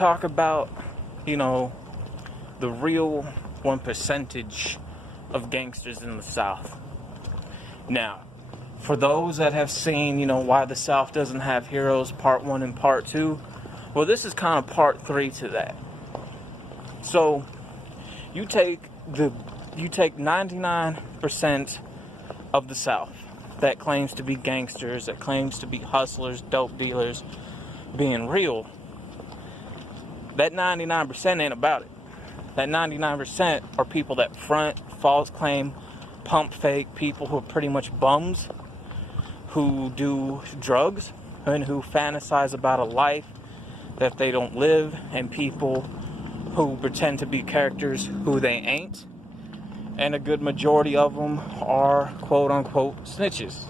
talk about, you know, the real 1% of gangsters in the South. Now, for those that have seen, you know, why the South doesn't have heroes, part 1 and part 2, well, this is kind of part 3 to that. So, you take 99% of the South that claims to be gangsters, that claims to be hustlers, dope dealers, being real. That 99% ain't about it. That 99% are people that front, false claim, pump fake, people who are pretty much bums, who do drugs, and who fantasize about a life that they don't live, and people who pretend to be characters who they ain't. And a good majority of them are quote-unquote snitches.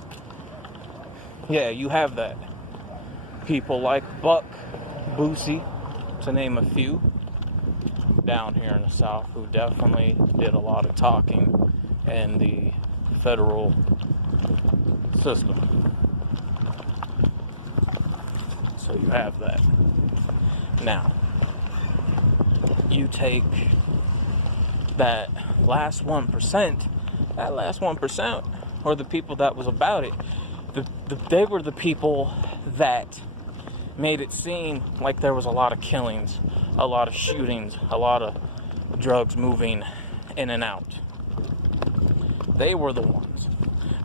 Yeah, you have that. People like Buck, Boosie, to name a few, down here in the South, who definitely did a lot of talking in the federal system. So you have that. Now, you take that last 1%, that last 1%, or the people that was about it, they were the people that made it seem like there was a lot of killings, a lot of shootings, a lot of drugs moving in and out. They were the ones.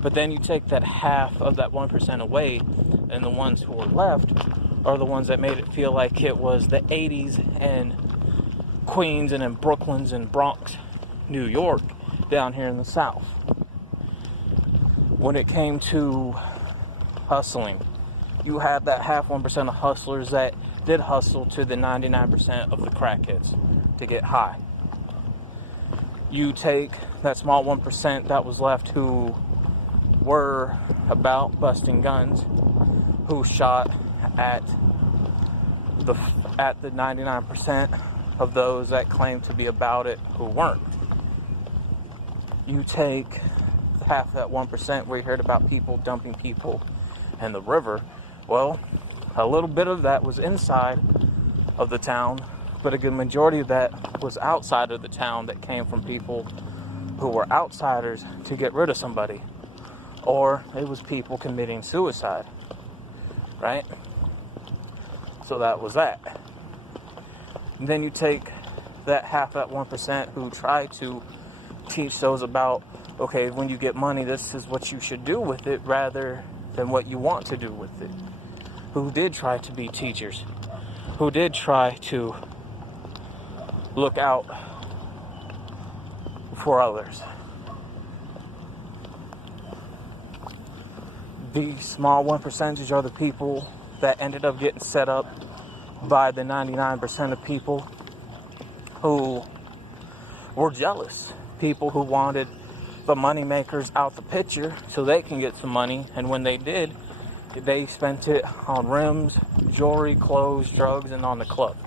But then you take that half of that 1% away, and the ones who were left are the ones that made it feel like it was the 80s and Queens and in Brooklyn's and Bronx, New York, down here in the South. When it came to hustling, you had that half 1% of hustlers that did hustle to the 99% of the crackheads to get high. You take that small 1% that was left who were about busting guns, who shot at the 99% of those that claimed to be about it who weren't. You take half that 1% where you heard about people dumping people in the river. Well, a little bit of that was inside of the town, but a good majority of that was outside of the town that came from people who were outsiders to get rid of somebody. Or it was people committing suicide, right? So that was that. And then you take that half, that 1% who try to teach those about, okay, when you get money, this is what you should do with it rather than what you want to do with it. Who did try to be teachers, who did try to look out for others. The small 1% are the people that ended up getting set up by the 99% of people who were jealous. People who wanted the money makers out the picture so they can get some money, and when they did, they spent it on rims, jewelry, clothes, drugs, and on the club,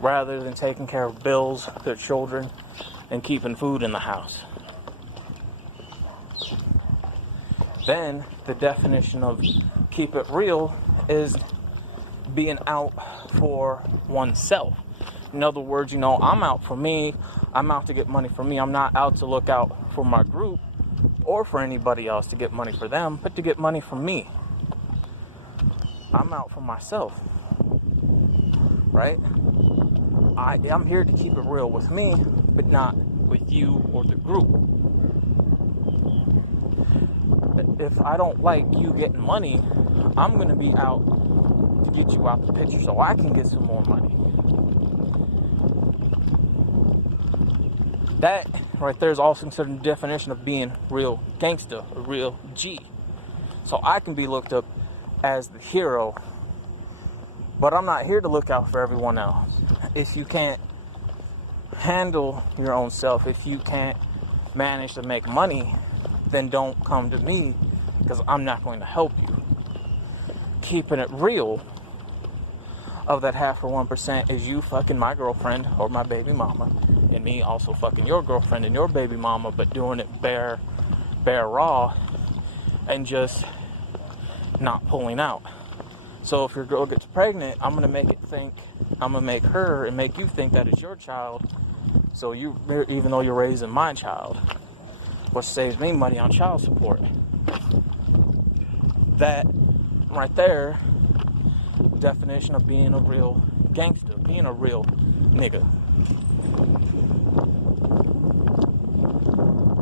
rather than taking care of bills, their children, and keeping food in the house. Then, the definition of keep it real is being out for oneself. In other words, you know, I'm out for me. I'm out to get money for me. I'm not out to look out for my group or for anybody else to get money for them, but to get money for me. I'm out for myself, right? I'm here to keep it real with me, but not with you or the group. If I don't like you getting money, I'm going to be out to get you out the picture so I can get some more money. That right there is also considered the definition of being real gangster, a real G. So I can be looked up as the hero, but I'm not here to look out for everyone else. If you can't handle your own self, if you can't manage to make money, then don't come to me, because I'm not going to help you. Keeping it real of that half or 1% is you fucking my girlfriend or my baby mama, and me also fucking your girlfriend and your baby mama, but doing it bare raw and just not pulling out. So if your girl gets pregnant, I'm gonna make her and make you think that it's your child. So even though you're raising my child, which saves me money on child support. That right there, definition of being a real gangster, being a real nigga.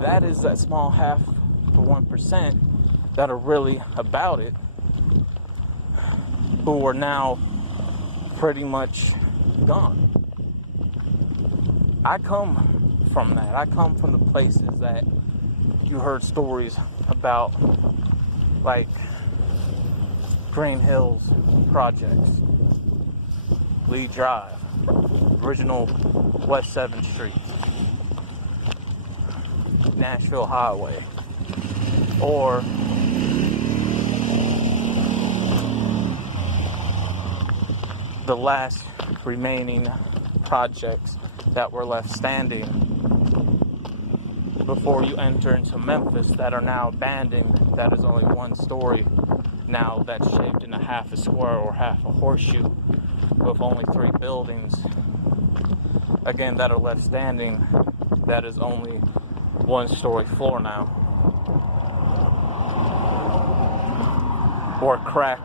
That is that small 0.5% that are really about it, who are now pretty much gone. I come from that. I come from the places that you heard stories about, like Green Hills Projects, Lee Drive, original West 7th Street, Nashville Highway, or the last remaining projects that were left standing before you enter into Memphis that are now abandoned. That is only one story now, that's shaped in a half a square or half a horseshoe with only 3 buildings, again, that are left standing. That is only 1-story floor now, where crack,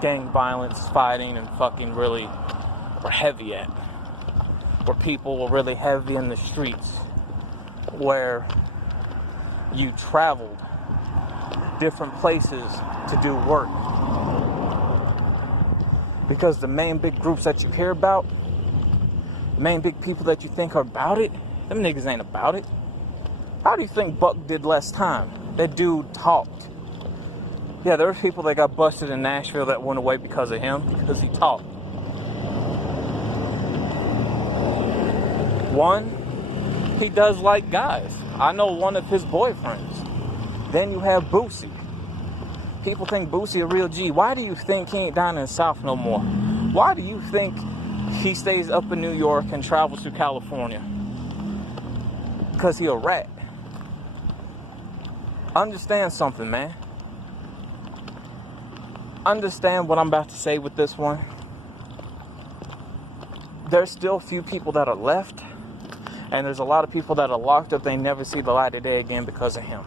gang violence, fighting, and fucking really were heavy at, where people were really heavy in the streets, where you traveled different places to do work. Because the main big groups that you hear about, the main big people that you think are about it, them niggas ain't about it. How do you think Buck did less time? That dude talked. Yeah, there were people that got busted in Nashville that went away because of him, because he talked. One, he does like guys. I know one of his boyfriends. Then you have Boosie. People think Boosie a real G. Why do you think he ain't down in the South no more? Why do you think he stays up in New York and travels to California? Because he a rat. Understand something, man. Understand what I'm about to say with this one. There's still a few people that are left, and there's a lot of people that are locked up. They never see the light of day again because of him.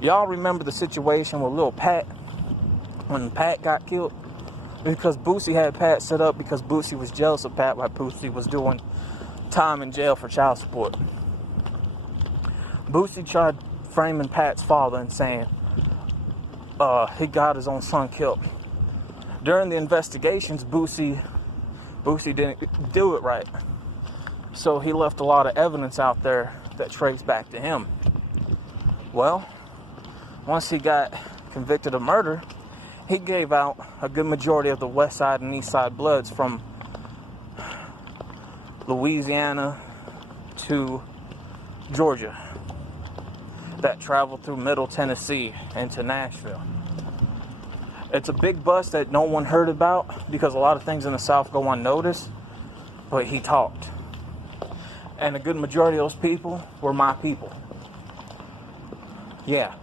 Y'all remember the situation with Lil Pat, when Pat got killed? Because Boosie had Pat set up because Boosie was jealous of Pat while Boosie was doing time in jail for child support. Boosie tried framing Pat's father and saying he got his own son killed. During the investigations, Boosie didn't do it right. So he left a lot of evidence out there that traced back to him. Well, once he got convicted of murder, he gave out a good majority of the West Side and East Side Bloods from Louisiana to Georgia that traveled through Middle Tennessee into Nashville. It's a big bust that no one heard about because a lot of things in the South go unnoticed, but he talked. And a good majority of those people were my people. Yeah.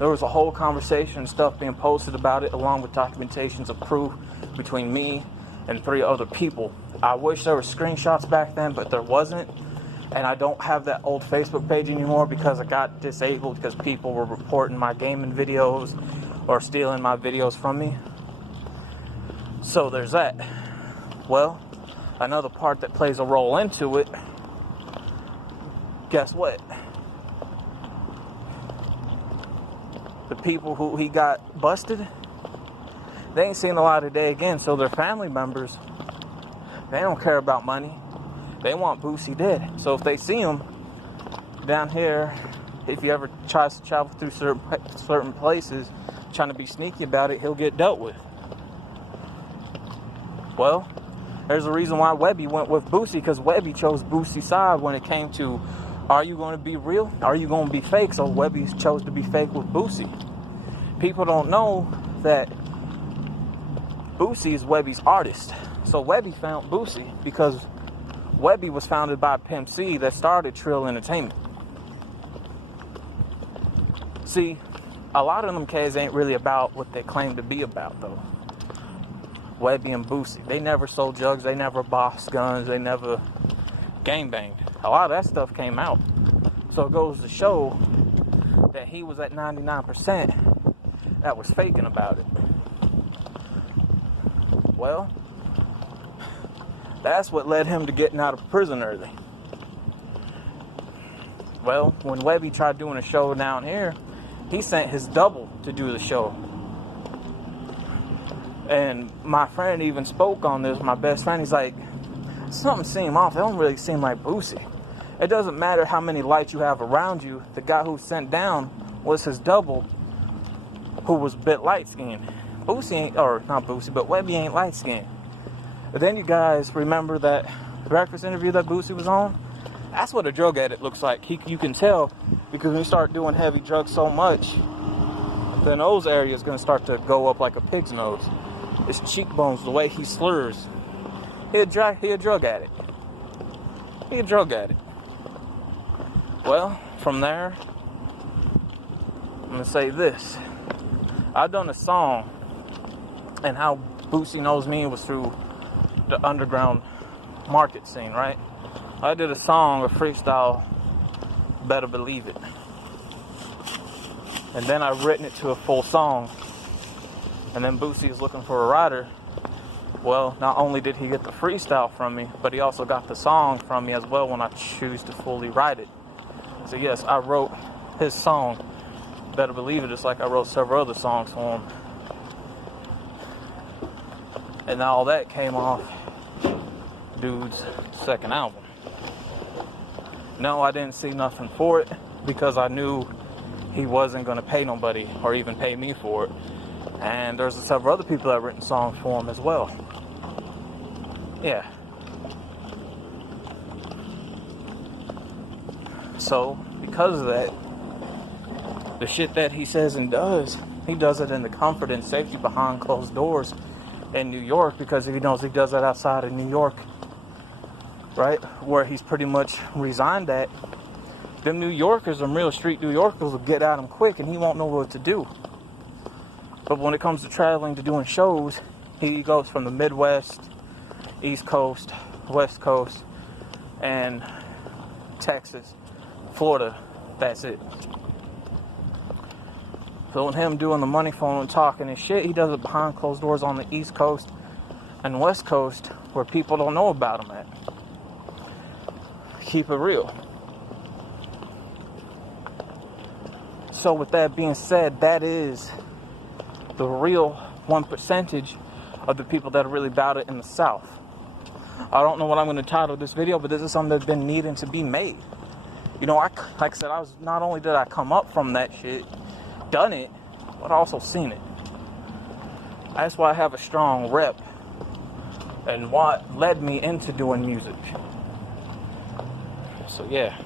There was a whole conversation and stuff being posted about it, along with documentations of proof between me and 3 other people. I wish there were screenshots back then, but there wasn't. And I don't have that old Facebook page anymore because I got disabled because people were reporting my gaming videos or stealing my videos from me. So there's that. Well, another part that plays a role into it, guess what? The people who he got busted, they ain't seen a lot of day again. So their family members, they don't care about money. They want Boosie dead. So if they see him down here, if he ever tries to travel through certain places, trying to be sneaky about it, he'll get dealt with. Well, there's a reason why Webby went with Boosie, because Webby chose Boosie's side when it came to, are you going to be real? Are you going to be fake? So Webby chose to be fake with Boosie. People don't know that Boosie is Webby's artist. So Webby found Boosie because Webby was founded by Pimp C that started Trill Entertainment. See, a lot of them kids ain't really about what they claim to be about, though. Webby and Boosie. They never sold drugs. They never bossed guns. They never gangbanged. A lot of that stuff came out. So it goes to show that he was at 99% that was faking about it. Well, that's what led him to getting out of prison early. Well, when Webby tried doing a show down here, he sent his double to do the show. And my friend even spoke on this, my best friend. He's like, something seemed off. It don't really seem like Boosie. It doesn't matter how many lights you have around you. The guy who sent down was his double, who was a bit light-skinned. Boosie ain't, or not Boosie, but Webby ain't light-skinned. But then you guys remember that breakfast interview that Boosie was on? That's what a drug addict looks like. You can tell, because when you start doing heavy drugs so much, then those areas going to start to go up like a pig's nose. His cheekbones, the way he slurs. He a drug addict. He a drug addict. Well, from there, I'm going to say this. I've done a song, and how Boosie knows me was through the underground market scene, right? I did a song, a freestyle, Better Believe It. And then I've written it to a full song. And then Boosie is looking for a writer. Well, not only did he get the freestyle from me, but he also got the song from me as well when I choose to fully write it. So yes, I wrote his song, Better Believe It, just like I wrote several other songs for him. And all that came off dude's second album. No, I didn't see nothing for it because I knew he wasn't going to pay nobody or even pay me for it. And there's several other people that have written songs for him as well. Yeah. So, because of that, the shit that he says and does, he does it in the comfort and safety behind closed doors in New York, because if he knows he does that outside of New York, right, where he's pretty much resigned at, them New Yorkers, them real street New Yorkers will get at him quick and he won't know what to do. But when it comes to traveling to doing shows, he goes from the Midwest, East Coast, West Coast, and Texas, Florida. That's it. So with him doing the money phone and talking and shit, he does it behind closed doors on the East Coast and West Coast where people don't know about him at. Keep it real. So with that being said, that is the real 1% of the people that are really about it in the South. I don't know what I'm going to title this video, but this is something that's been needing to be made. You know, like I said, not only did I come up from that shit, done it, but also seen it. That's why I have a strong rep and what led me into doing music. So yeah.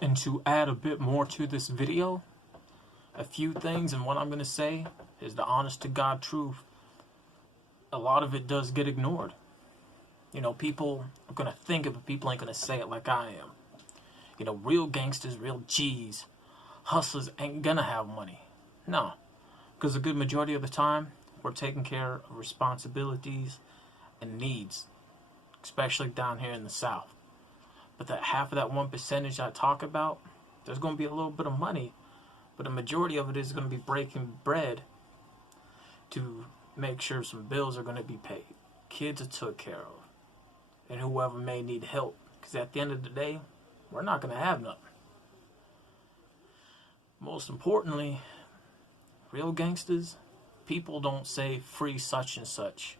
And to add a bit more to this video, a few things, and what I'm going to say is the honest to God truth. A lot of it does get ignored. You know, people are going to think it, but people ain't going to say it like I am. You know, real gangsters, real G's, hustlers ain't going to have money. No. Because a good majority of the time, we're taking care of responsibilities and needs, especially down here in the South. But that half of that 1% I talk about, there's going to be a little bit of money, but a majority of it is going to be breaking bread to make sure some bills are going to be paid, kids are took care of, and whoever may need help. Because at the end of the day, we're not going to have nothing. Most importantly, real gangsters, people don't say free such and such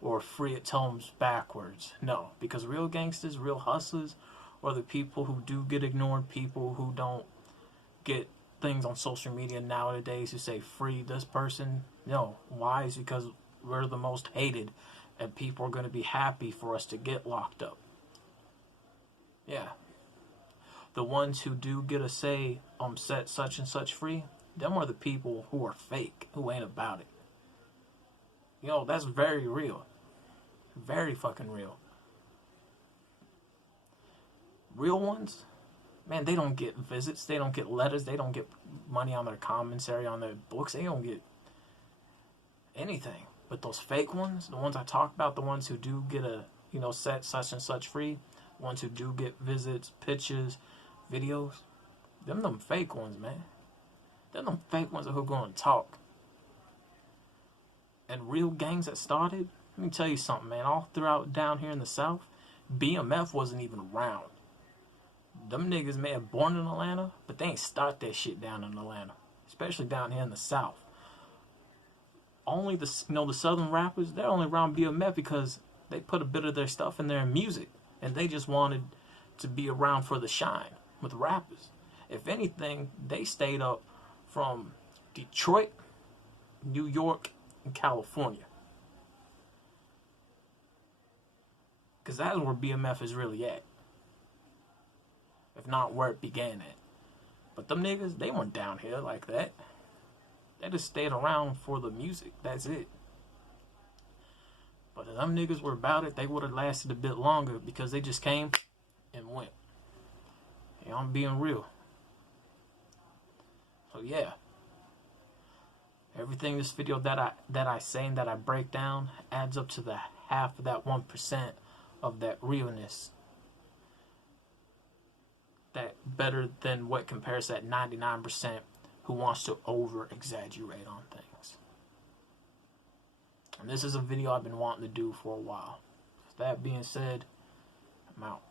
or free at times backwards. No, because real gangsters, real hustlers, are the people who do get ignored, people who don't get things on social media nowadays who say free this person. No, why? Is because we're the most hated and people are going to be happy for us to get locked up. Yeah. The ones who do get a say set such and such free, them are the people who are fake, who ain't about it. You know, that's very real. Very fucking real. Real ones, man, they don't get visits, they don't get letters, they don't get money on their commentary, on their books, they don't get anything. But those fake ones, the ones I talk about, the ones who do get a, you know, set such and such free, ones who do get visits, pictures, videos, them fake ones, man. Them fake ones who are going to talk. And real gangs that started, let me tell you something, man. All throughout down here in the South, BMF wasn't even around. Them niggas may have born in Atlanta, but they ain't start that shit down in Atlanta, especially down here in the South. Only the southern rappers, they're only around BMF because they put a bit of their stuff in their music, and they just wanted to be around for the shine with rappers. If anything, they stayed up from Detroit, New York, and California, because that's where BMF is really at, if not where it began at. But them niggas, they weren't down here like that. They just stayed around for the music. That's it. But if them niggas were about it, they would have lasted a bit longer because they just came and went. Yeah, I'm being real. So yeah. Everything in this video that I say and that I break down adds up to the half of that 1% of that realness. That better than what compares to that 99% who wants to over-exaggerate on things. And this is a video I've been wanting to do for a while. With that being said, I'm out.